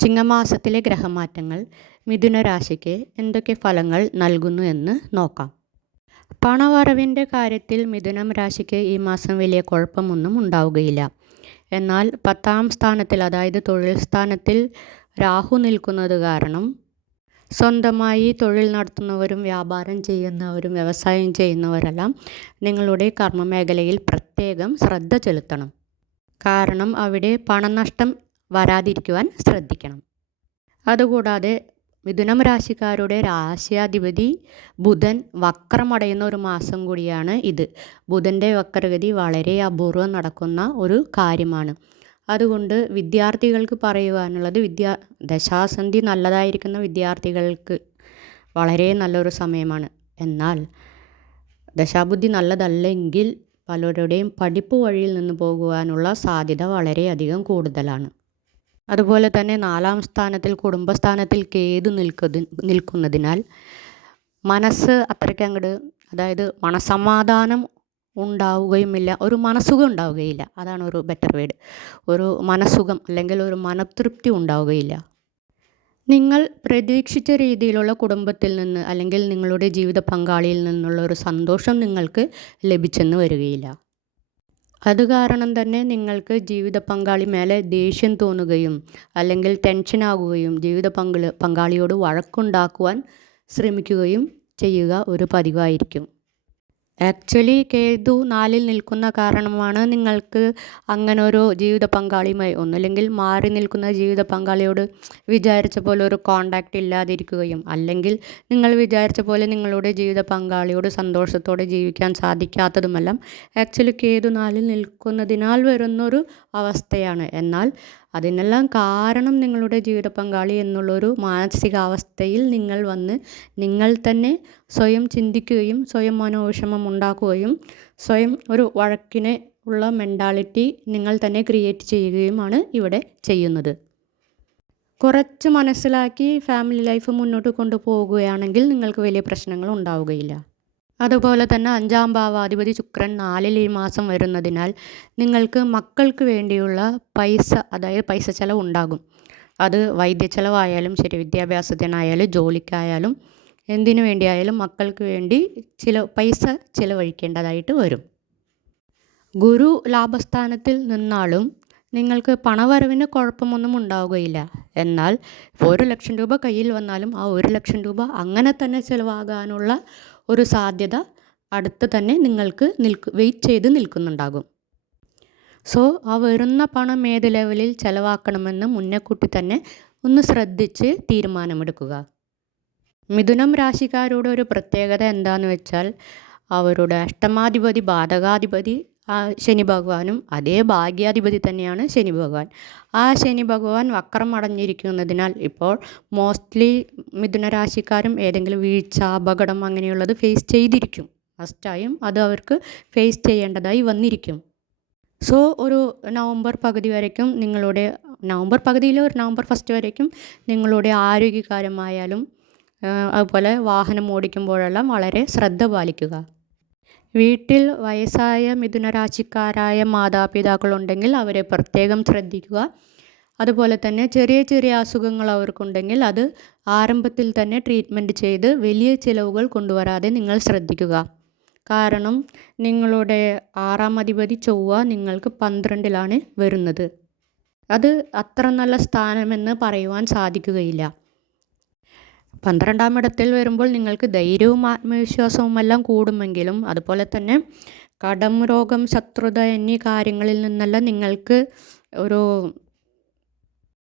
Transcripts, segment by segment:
ചിങ്ങമാസത്തിലെ ഗ്രഹമാറ്റങ്ങൾ മിഥുന രാശിക്ക് എന്തൊക്കെ ഫലങ്ങൾ നൽകുന്നു എന്ന് നോക്കാം. പണവരവിന്റെ കാര്യത്തിൽ മിഥുനം രാശിക്ക് ഈ മാസം വലിയ കുഴപ്പമൊന്നും ഉണ്ടാവുകയില്ല. എന്നാൽ പത്താം സ്ഥാനത്തിൽ അതായത് തൊഴിൽ സ്ഥാനത്തിൽ രാഹു നിൽക്കുന്നത് കാരണം സ്വന്തമായി തൊഴിൽ നടത്തുന്നവരും വ്യാപാരം ചെയ്യുന്നവരും വ്യവസായം ചെയ്യുന്നവരെല്ലാം നിങ്ങളുടെ കർമ്മമേഖലയിൽ പ്രത്യേകം ശ്രദ്ധ ചെലുത്തണം. കാരണം അവിടെ പണനഷ്ടം വരാതിരിക്കുവാൻ ശ്രദ്ധിക്കണം. അതുകൂടാതെ മിഥുനം രാശിക്കാരുടെ രാശ്യാധിപതി ബുധൻ വക്രമടയുന്ന ഒരു മാസം കൂടിയാണ് ഇത്. ബുധന്റെ വക്രഗതി വളരെ അപൂർവം നടക്കുന്ന ഒരു കാര്യമാണ്. അതുകൊണ്ട് വിദ്യാർത്ഥികൾക്ക് പറയുവാനുള്ളത് വിദ്യാ ദശാസന്ധി നല്ലതായിരിക്കുന്ന വിദ്യാർത്ഥികൾക്ക് വളരെ നല്ലൊരു സമയമാണ്. എന്നാൽ ദശാബുദ്ധി നല്ലതല്ലെങ്കിൽ പലരുടെയും പഠിപ്പ് വഴിയിൽ നിന്ന് പോകുവാനുള്ള സാധ്യത വളരെയധികം കൂടുതലാണ്. അതുപോലെ തന്നെ നാലാം സ്ഥാനത്തിൽ കുടുംബസ്ഥാനത്തിൽ കേതു നിൽക്കതി നിൽക്കുന്നതിനാൽ മനസ്സ് അത്രയ്ക്ക് അങ്ങോട്ട് അതായത് മനസമാധാനം ഉണ്ടാവുകയുമില്ല ഒരു മനസ്സുഖം ഉണ്ടാവുകയില്ല. അതാണ് ഒരു ബെറ്റർ വേഡ് ഒരു മനസ്സുഖം അല്ലെങ്കിൽ ഒരു മനതൃപ്തി ഉണ്ടാവുകയില്ല. നിങ്ങൾ പ്രതീക്ഷിച്ച രീതിയിലുള്ള കുടുംബത്തിൽ നിന്ന് അല്ലെങ്കിൽ നിങ്ങളുടെ ജീവിത പങ്കാളിയിൽ നിന്നുള്ള ഒരു സന്തോഷം നിങ്ങൾക്ക് ലഭിച്ചെന്ന് വരികയില്ല. അത് കാരണം തന്നെ നിങ്ങൾക്ക് ജീവിത പങ്കാളി മേലെ ദേഷ്യം തോന്നുകയും അല്ലെങ്കിൽ ടെൻഷനാകുകയും ജീവിത പങ്കാളിയോട് വഴക്കുണ്ടാക്കുവാൻ ശ്രമിക്കുകയും ചെയ്യുക ഒരു പതിവായിരിക്കും. ആക്ച്വലി കേതു നാലിൽ നിൽക്കുന്ന കാരണമാണ് നിങ്ങൾക്ക് അങ്ങനെ ഒരു ജീവിത പങ്കാളിയുമായി ഒന്നുമില്ലെങ്കിൽ മാറി നിൽക്കുന്ന ജീവിത പങ്കാളിയോട് വിചാരിച്ച പോലെ ഒരു കോണ്ടാക്റ്റ് ഇല്ലാതിരിക്കുകയും അല്ലെങ്കിൽ നിങ്ങൾ വിചാരിച്ച പോലെ നിങ്ങളുടെ ജീവിത പങ്കാളിയോട് സന്തോഷത്തോടെ ജീവിക്കാൻ സാധിക്കാത്തതുമെല്ലാം ആക്ച്വലി കേതു നാലിൽ നിൽക്കുന്നതിനാൽ വരുന്നൊരു അവസ്ഥയാണ്. എന്നാൽ അതിനെല്ലാം കാരണം നിങ്ങളുടെ ജീവിത പങ്കാളി എന്നുള്ളൊരു മാനസികാവസ്ഥയിൽ നിങ്ങൾ വന്ന് നിങ്ങൾ തന്നെ സ്വയം ചിന്തിക്കുകയും സ്വയം മനോവിഷമം ഉണ്ടാക്കുകയും സ്വയം ഒരു വഴക്കിനെ ഉള്ള മെന്റാലിറ്റി നിങ്ങൾ തന്നെ ക്രിയേറ്റ് ചെയ്യുകയുമാണ് ഇവിടെ ചെയ്യുന്നത്. കുറച്ച് മനസ്സിലാക്കി ഫാമിലി ലൈഫ് മുന്നോട്ട് കൊണ്ടുപോവുകയാണെങ്കിൽ നിങ്ങൾക്ക് വലിയ പ്രശ്നങ്ങൾ ഉണ്ടാവുകയില്ല. അതുപോലെ തന്നെ അഞ്ചാം ഭാവാധിപതി ശുക്രൻ നാലിൽ ഈ മാസം വരുന്നതിനാൽ നിങ്ങൾക്ക് മക്കൾക്ക് വേണ്ടിയുള്ള പൈസ അതായത് പൈസ ചിലവ് ഉണ്ടാകും അത് വൈദ്യ ചിലവായാലും ശരി വിദ്യാഭ്യാസത്തിനായാലും ജോലിക്കായാലും എന്തിനു വേണ്ടിയായാലും മക്കൾക്ക് വേണ്ടി ചില പൈസ ചിലവഴിക്കേണ്ടതായിട്ട് വരും. ഗുരു ലാഭസ്ഥാനത്തിൽ നിന്നാലും നിങ്ങൾക്ക് പണവരവിന് കുഴപ്പമൊന്നും ഉണ്ടാവുകയില്ല. എന്നാൽ ഒരു ലക്ഷം രൂപ കയ്യിൽ വന്നാലും ആ ഒരു ലക്ഷം രൂപ അങ്ങനെ തന്നെ ചിലവാകാനുള്ള ഒരു സാധ്യത അടുത്ത് തന്നെ നിങ്ങൾക്ക് നിൽക്ക് വെയിറ്റ് ചെയ്ത് നിൽക്കുന്നുണ്ടാകും. സോ ആ വരുന്ന പണം ഏത് ലെവലിൽ ചിലവാക്കണമെന്ന് മുന്നെക്കൂട്ടി തന്നെ ഒന്ന് ശ്രദ്ധിച്ച് തീരുമാനമെടുക്കുക. മിഥുനം രാശിക്കാരുടെ ഒരു പ്രത്യേകത എന്താണെന്ന് വെച്ചാൽ അവരുടെ അഷ്ടമാധിപതി ബാധകാധിപതി ശനി ഭഗവാനും അതേ ഭാഗ്യാധിപതി തന്നെയാണ് ശനി ഭഗവാൻ. ആ ശനി ഭഗവാൻ വക്രം അടഞ്ഞിരിക്കുന്നതിനാൽ ഇപ്പോൾ മോസ്റ്റ്ലി മിഥുന രാശിക്കാരും ഏതെങ്കിലും വീഴ്ച അപകടം അങ്ങനെയുള്ളത് ഫേസ് ചെയ്തിരിക്കും. ഫസ്റ്റായും അത് അവർക്ക് ഫേസ് ചെയ്യേണ്ടതായി വന്നിരിക്കും. സോ ഒരു നവംബർ പകുതി വരയ്ക്കും നിങ്ങളുടെ നവംബർ പകുതിയിലെ ഒരു നവംബർ ഫസ്റ്റ് വരയ്ക്കും നിങ്ങളുടെ ആരോഗ്യകാരമായാലും അതുപോലെ വാഹനം ഓടിക്കുമ്പോഴെല്ലാം വളരെ ശ്രദ്ധ പാലിക്കുക. വീട്ടിൽ വയസ്സായ മിഥുനരാശിക്കാരായ മാതാപിതാക്കളുണ്ടെങ്കിൽ അവരെ പ്രത്യേകം ശ്രദ്ധിക്കുക. അതുപോലെ തന്നെ ചെറിയ ചെറിയ അസുഖങ്ങൾ അവർക്കുണ്ടെങ്കിൽ അത് ആരംഭത്തിൽ തന്നെ ട്രീറ്റ്മെന്റ് ചെയ്ത് വലിയ ചിലവുകൾ കൊണ്ടുവരാതെ നിങ്ങൾ ശ്രദ്ധിക്കുക. കാരണം നിങ്ങളുടെ ആറാം അധിപതി ചൊവ്വ നിങ്ങൾക്ക് പന്ത്രണ്ടിലാണ് വരുന്നത്. അത് അത്ര നല്ല സ്ഥാനമെന്ന് പറയുവാൻ സാധിക്കുകയില്ല. പന്ത്രണ്ടാം ഇടത്തിൽ വരുമ്പോൾ നിങ്ങൾക്ക് ധൈര്യവും ആത്മവിശ്വാസവും എല്ലാം കൂടുമെങ്കിലും അതുപോലെ തന്നെ കടം രോഗം ശത്രുത എന്നീ കാര്യങ്ങളിൽ നിന്നെല്ലാം നിങ്ങൾക്ക് ഒരു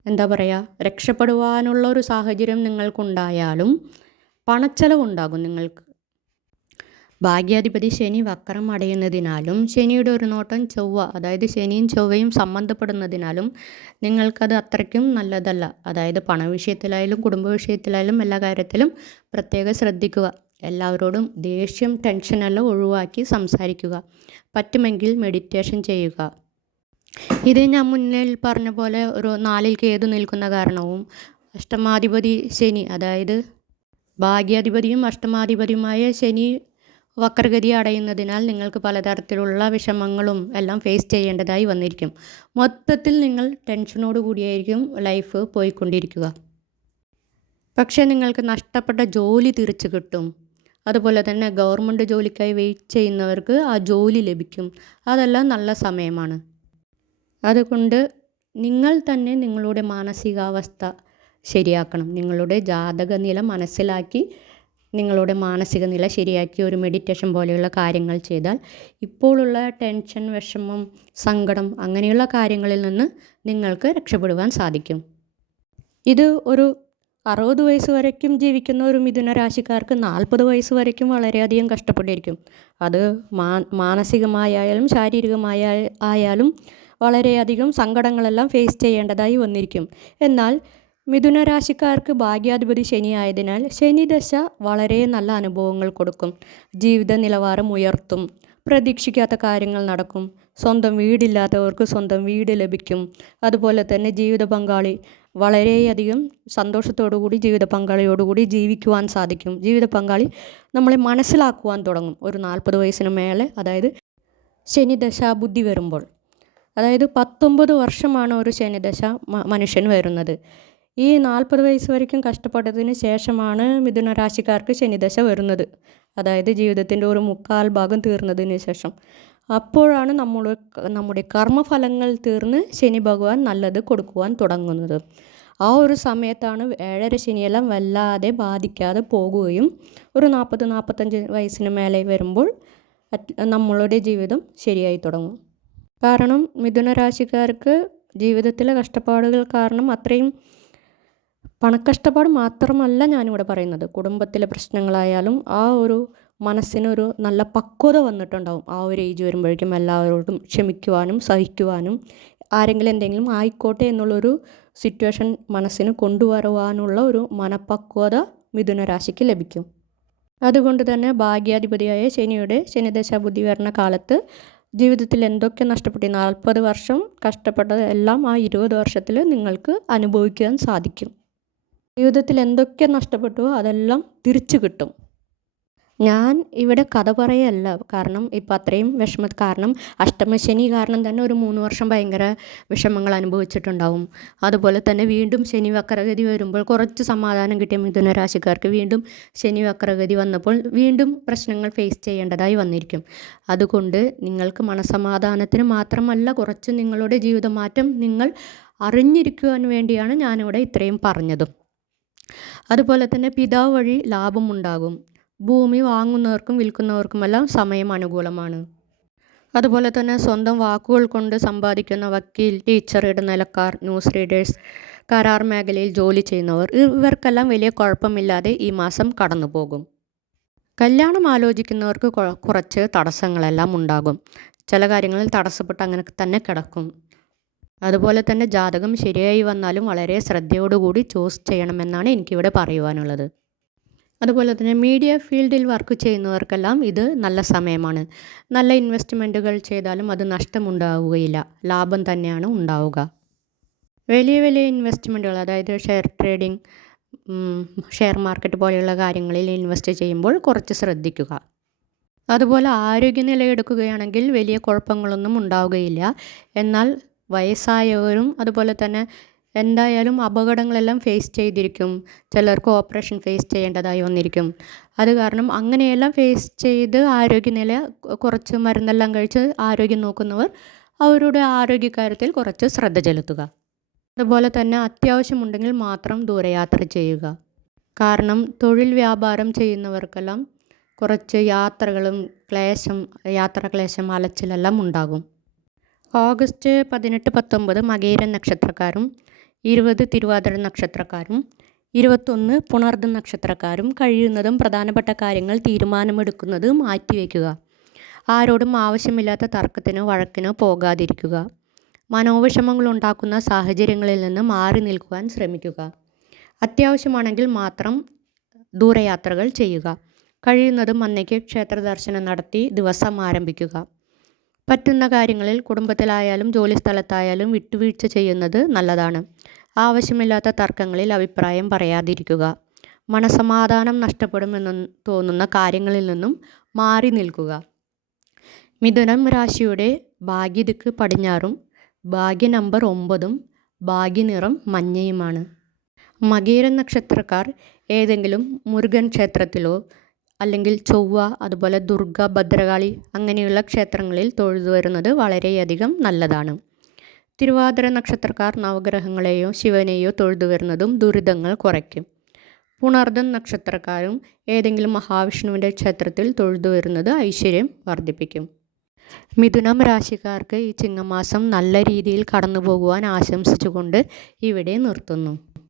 എന്താ പറയുക രക്ഷപ്പെടുവാനുള്ള ഒരു സാഹചര്യം നിങ്ങൾക്കുണ്ടായാലും പണച്ചെലവുണ്ടാകും നിങ്ങൾക്ക്. ഭാഗ്യാധിപതി ശനി വക്രം അടയുന്നതിനാലും ശനിയുടെ ഒരു നോട്ടം ചൊവ്വ അതായത് ശനിയും ചൊവ്വയും സംബന്ധപ്പെടുന്നതിനാലും നിങ്ങൾക്കത് അത്രയ്ക്കും നല്ലതല്ല. അതായത് പണവിഷയത്തിലായാലും കുടുംബ വിഷയത്തിലായാലും എല്ലാ കാര്യത്തിലും പ്രത്യേകം ശ്രദ്ധിക്കുക. എല്ലാവരോടും ദേഷ്യം ടെൻഷനെല്ലാം ഒഴിവാക്കി സംസാരിക്കുക. പറ്റുമെങ്കിൽ മെഡിറ്റേഷൻ ചെയ്യുക. ഇത് ഞാൻ മുന്നിൽ പറഞ്ഞ പോലെ ഒരു നാലിൽ കേതു നിൽക്കുന്ന കാരണവും അഷ്ടമാധിപതി ശനി അതായത് ഭാഗ്യാധിപതിയും അഷ്ടമാധിപതിയുമായ ശനി വക്രഗതി അടയുന്നതിനാൽ നിങ്ങൾക്ക് പലതരത്തിലുള്ള വിഷമങ്ങളും എല്ലാം ഫേസ് ചെയ്യേണ്ടതായി വന്നിരിക്കും. മൊത്തത്തിൽ നിങ്ങൾ ടെൻഷനോട് കൂടിയായിരിക്കും ലൈഫ് പോയിക്കൊണ്ടിരിക്കുക. പക്ഷേ നിങ്ങൾക്ക് നഷ്ടപ്പെട്ട ജോലി തിരിച്ചു കിട്ടും. അതുപോലെ തന്നെ ഗവൺമെന്റ് ജോലിക്കായി വെയിറ്റ് ചെയ്യുന്നവർക്ക് ആ ജോലി ലഭിക്കും. അതെല്ലാം നല്ല സമയമാണ്. അതുകൊണ്ട് നിങ്ങൾ തന്നെ നിങ്ങളുടെ മാനസികാവസ്ഥ ശരിയാക്കണം. നിങ്ങളുടെ ജാതക നില മനസ്സിലാക്കി നിങ്ങളുടെ മാനസിക നില ശരിയാക്കി ഒരു മെഡിറ്റേഷൻ പോലെയുള്ള കാര്യങ്ങൾ ചെയ്താൽ ഇപ്പോഴുള്ള ടെൻഷൻ വിഷമം സങ്കടം അങ്ങനെയുള്ള കാര്യങ്ങളിൽ നിന്ന് നിങ്ങൾക്ക് രക്ഷപ്പെടുവാൻ സാധിക്കും. ഇത് ഒരു അറുപത് വയസ്സ് വരയ്ക്കും ജീവിക്കുന്ന ഒരു മിഥുന രാശിക്കാർക്ക് നാൽപ്പത് വയസ്സ് വരയ്ക്കും വളരെയധികം കഷ്ടപ്പെട്ടിരിക്കും. അത് മാ മാനസികമായാലും ശാരീരികമായ ആയാലും വളരെയധികം സങ്കടങ്ങളെല്ലാം ഫേസ് ചെയ്യേണ്ടതായി വന്നിരിക്കും. എന്നാൽ മിഥുന രാശിക്കാർക്ക് ഭാഗ്യാധിപതി ശനിയായതിനാൽ ശനി ദശ വളരെ നല്ല അനുഭവങ്ങൾ കൊടുക്കും. ജീവിത നിലവാരം ഉയർത്തും. പ്രതീക്ഷിക്കാത്ത കാര്യങ്ങൾ നടക്കും. സ്വന്തം വീടില്ലാത്തവർക്ക് സ്വന്തം വീട് ലഭിക്കും. അതുപോലെ തന്നെ ജീവിത പങ്കാളി വളരെയധികം സന്തോഷത്തോടുകൂടി ജീവിത പങ്കാളിയോടുകൂടി ജീവിക്കുവാൻ സാധിക്കും. ജീവിത പങ്കാളി നമ്മളെ മനസ്സിലാക്കുവാൻ തുടങ്ങും. ഒരു നാൽപ്പത് വയസ്സിന് മേലെ അതായത് ശനി ദശാബുദ്ധി വരുമ്പോൾ. അതായത് പത്തൊമ്പത് വർഷമാണ് ഒരു ശനിദശ മനുഷ്യൻ വരുന്നത്. ഈ നാൽപ്പത് വയസ്സ് വരയ്ക്കും കഷ്ടപ്പെട്ടതിന് ശേഷമാണ് മിഥുന രാശിക്കാർക്ക് ശനിദശ വരുന്നത്. അതായത് ജീവിതത്തിന്റെ ഒരു മുക്കാൽ ഭാഗം തീർന്നതിന് ശേഷം. അപ്പോഴാണ് നമ്മൾ നമ്മുടെ കർമ്മഫലങ്ങൾ തീർന്ന് ശനി ഭഗവാൻ നല്ലത് കൊടുക്കുവാൻ തുടങ്ങുന്നത്. ആ ഒരു സമയത്താണ് ഏഴര ശനിയെല്ലാം വല്ലാതെ ബാധിക്കാതെ പോകുകയും ഒരു നാൽപ്പത് നാൽപ്പത്തഞ്ച് വയസ്സിന് മേലെ വരുമ്പോൾ നമ്മളുടെ ജീവിതം ശരിയായി തുടങ്ങും. കാരണം മിഥുന രാശിക്കാർക്ക് ജീവിതത്തിലെ കഷ്ടപ്പാടുകൾ കാരണം അത്രയും പണക്കഷ്ടപ്പാട് മാത്രമല്ല ഞാനിവിടെ പറയുന്നത്. കുടുംബത്തിലെ പ്രശ്നങ്ങളായാലും ആ ഒരു മനസ്സിനൊരു നല്ല പക്വത വന്നിട്ടുണ്ടാവും. ആ ഒരു ഏജ് വരുമ്പോഴേക്കും എല്ലാവരോടും ക്ഷമിക്കുവാനും സഹിക്കുവാനും ആരെങ്കിലും എന്തെങ്കിലും ആയിക്കോട്ടെ എന്നുള്ളൊരു സിറ്റുവേഷൻ മനസ്സിന് കൊണ്ടുവരുവാനുള്ള ഒരു മനപ്പക്വത മിഥുന രാശിക്ക് ലഭിക്കും. അതുകൊണ്ട് തന്നെ ഭാഗ്യാധിപതിയായ ശനിയുടെ ശനിദശ ബുദ്ധി വരുന്ന കാലത്ത് ജീവിതത്തിൽ എന്തൊക്കെ നഷ്ടപ്പെട്ടു? നാൽപ്പത് വർഷം കഷ്ടപ്പെട്ടത് എല്ലാം ആ ഇരുപത് വർഷത്തിൽ നിങ്ങൾക്ക് അനുഭവിക്കാൻ സാധിക്കും. ജീവിതത്തിൽ എന്തൊക്കെ നഷ്ടപ്പെട്ടു അതെല്ലാം തിരിച്ചു കിട്ടും. ഞാൻ ഇവിടെ കഥ പറയല്ല. കാരണം ഇപ്പം അത്രയും വിഷമ കാരണം അഷ്ടമശനി കാരണം തന്നെ ഒരു മൂന്ന് വർഷം ഭയങ്കര വിഷമങ്ങൾ അനുഭവിച്ചിട്ടുണ്ടാവും. അതുപോലെ തന്നെ വീണ്ടും ശനി വക്രഗതി വരുമ്പോൾ കുറച്ച് സമാധാനം കിട്ടിയ മിഥുന രാശിക്കാർക്ക് വീണ്ടും ശനി വക്രഗതി വന്നപ്പോൾ വീണ്ടും പ്രശ്നങ്ങൾ ഫേസ് ചെയ്യേണ്ടതായി വന്നിരിക്കും. അതുകൊണ്ട് നിങ്ങൾക്ക് മനസമാധാനത്തിന് മാത്രമല്ല കുറച്ച് നിങ്ങളുടെ ജീവിതമാറ്റം നിങ്ങൾ അറിഞ്ഞിരിക്കുവാൻ വേണ്ടിയാണ് ഞാനിവിടെ ഇത്രയും പറഞ്ഞതും. അതുപോലെ തന്നെ പിതാവ് വഴി ലാഭമുണ്ടാകും. ഭൂമി വാങ്ങുന്നവർക്കും വിൽക്കുന്നവർക്കുമെല്ലാം സമയം അനുകൂലമാണ്. അതുപോലെ തന്നെ സ്വന്തം വാക്കുകൾ കൊണ്ട് സമ്പാദിക്കുന്ന വക്കീൽ ടീച്ചർ ഇടനിലക്കാർ ന്യൂസ് റീഡേഴ്സ് കരാർ മേഖലയിൽ ജോലി ചെയ്യുന്നവർ ഇവർക്കെല്ലാം വലിയ കുഴപ്പമില്ലാതെ ഈ മാസം കടന്നു പോകും കല്യാണം ആലോചിക്കുന്നവർക്ക് കുറച്ച് തടസ്സങ്ങളെല്ലാം ഉണ്ടാകും. ചില കാര്യങ്ങളിൽ തടസ്സപ്പെട്ട് അങ്ങനെ തന്നെ കിടക്കും. അതുപോലെ തന്നെ ജാതകം ശരിയായി വന്നാലും വളരെ ശ്രദ്ധയോടുകൂടി ചൂസ് ചെയ്യണമെന്നാണ് എനിക്കിവിടെ പറയുവാനുള്ളത്. അതുപോലെ തന്നെ മീഡിയ ഫീൽഡിൽ വർക്ക് ചെയ്യുന്നവർക്കെല്ലാം ഇത് നല്ല സമയമാണ്. നല്ല ഇൻവെസ്റ്റ്മെന്റുകൾ ചെയ്താലും അത് നഷ്ടമുണ്ടാവുകയില്ല. ലാഭം തന്നെയാണ് ഉണ്ടാവുക. വലിയ വലിയ ഇൻവെസ്റ്റ്മെന്റുകൾ അതായത് ഷെയർ ട്രേഡിംഗ് ഷെയർ മാർക്കറ്റ് പോലെയുള്ള കാര്യങ്ങളിൽ ഇൻവെസ്റ്റ് ചെയ്യുമ്പോൾ കുറച്ച് ശ്രദ്ധിക്കുക. അതുപോലെ ആരോഗ്യനില എടുക്കുകയാണെങ്കിൽ വലിയ കുഴപ്പങ്ങളൊന്നും ഉണ്ടാവുകയില്ല. എന്നാൽ വയസ്സായവരും അതുപോലെ തന്നെ എന്തായാലും അപകടങ്ങളെല്ലാം ഫേസ് ചെയ്തിരിക്കും. ചിലർക്ക് ഓപ്പറേഷൻ ഫേസ് ചെയ്യേണ്ടതായി വന്നിരിക്കും. അത് കാരണം അങ്ങനെയെല്ലാം ഫേസ് ചെയ്ത് ആരോഗ്യനില കുറച്ച് മരുന്നെല്ലാം കഴിച്ച് ആരോഗ്യം നോക്കുന്നവർ അവരുടെ ആരോഗ്യകാര്യത്തിൽ കുറച്ച് ശ്രദ്ധ ചെലുത്തുക. അതുപോലെ തന്നെ അത്യാവശ്യമുണ്ടെങ്കിൽ മാത്രം ദൂരയാത്ര ചെയ്യുക. കാരണം തൊഴിൽ വ്യാപാരം ചെയ്യുന്നവർക്കെല്ലാം കുറച്ച് യാത്രകളും ക്ലേശം യാത്രാക്ലേശം അലച്ചിലെല്ലാം ഉണ്ടാകും. ഓഗസ്റ്റ് പതിനെട്ട് പത്തൊമ്പത് മകേര നക്ഷത്രക്കാരും ഇരുപത് തിരുവാതിര നക്ഷത്രക്കാരും ഇരുപത്തൊന്ന് പുണർദ നക്ഷത്രക്കാരും കഴിയുന്നതും പ്രധാനപ്പെട്ട കാര്യങ്ങൾ തീരുമാനമെടുക്കുന്നത് മാറ്റിവെക്കുക. ആരോടും ആവശ്യമില്ലാത്ത തർക്കത്തിനോ വഴക്കിനോ പോകാതിരിക്കുക. മനോവിഷമങ്ങൾ ഉണ്ടാക്കുന്ന സാഹചര്യങ്ങളിൽ നിന്ന് മാറി നിൽക്കുവാൻ ശ്രമിക്കുക. അത്യാവശ്യമാണെങ്കിൽ മാത്രം ദൂരയാത്രകൾ ചെയ്യുക. കഴിയുന്നതും അന്നേക്ക് ക്ഷേത്ര ദർശനം നടത്തി ദിവസം ആരംഭിക്കുക. പറ്റുന്ന കാര്യങ്ങളിൽ കുടുംബത്തിലായാലും ജോലി സ്ഥലത്തായാലും വിട്ടുവീഴ്ച ചെയ്യുന്നത് നല്ലതാണ്. ആവശ്യമില്ലാത്ത തർക്കങ്ങളിൽ അഭിപ്രായം പറയാതിരിക്കുക. മനസമാധാനം നഷ്ടപ്പെടുമെന്ന് തോന്നുന്ന കാര്യങ്ങളിൽ നിന്നും മാറി നിൽക്കുക. മിഥുനം രാശിയുടെ ഭാഗ്യദിക്ക് പടിഞ്ഞാറും ഭാഗ്യ നമ്പർ ഒമ്പതും ഭാഗ്യനിറം മഞ്ഞയുമാണ്. മകീര നക്ഷത്രക്കാർ ഏതെങ്കിലും മുരുകൻ ക്ഷേത്രത്തിലോ അല്ലെങ്കിൽ ചൊവ്വ അതുപോലെ ദുർഗ ഭദ്രകാളി അങ്ങനെയുള്ള ക്ഷേത്രങ്ങളിൽ തൊഴുതു വരുന്നത് വളരെയധികം നല്ലതാണ്. തിരുവാതിര നക്ഷത്രക്കാർ നവഗ്രഹങ്ങളെയോ ശിവനെയോ തൊഴുതു വരുന്നതും ദുരിതങ്ങൾ കുറയ്ക്കും. പുണർദൻ നക്ഷത്രക്കാരും ഏതെങ്കിലും മഹാവിഷ്ണുവിന്റെ ക്ഷേത്രത്തിൽ തൊഴുതു വരുന്നത് ഐശ്വര്യം വർദ്ധിപ്പിക്കും. മിഥുനം രാശിക്കാർക്ക് ഈ ചിങ്ങമാസം നല്ല രീതിയിൽ കടന്നു പോകുവാൻ ആശംസിച്ചുകൊണ്ട് ഇവിടെ നിർത്തുന്നു.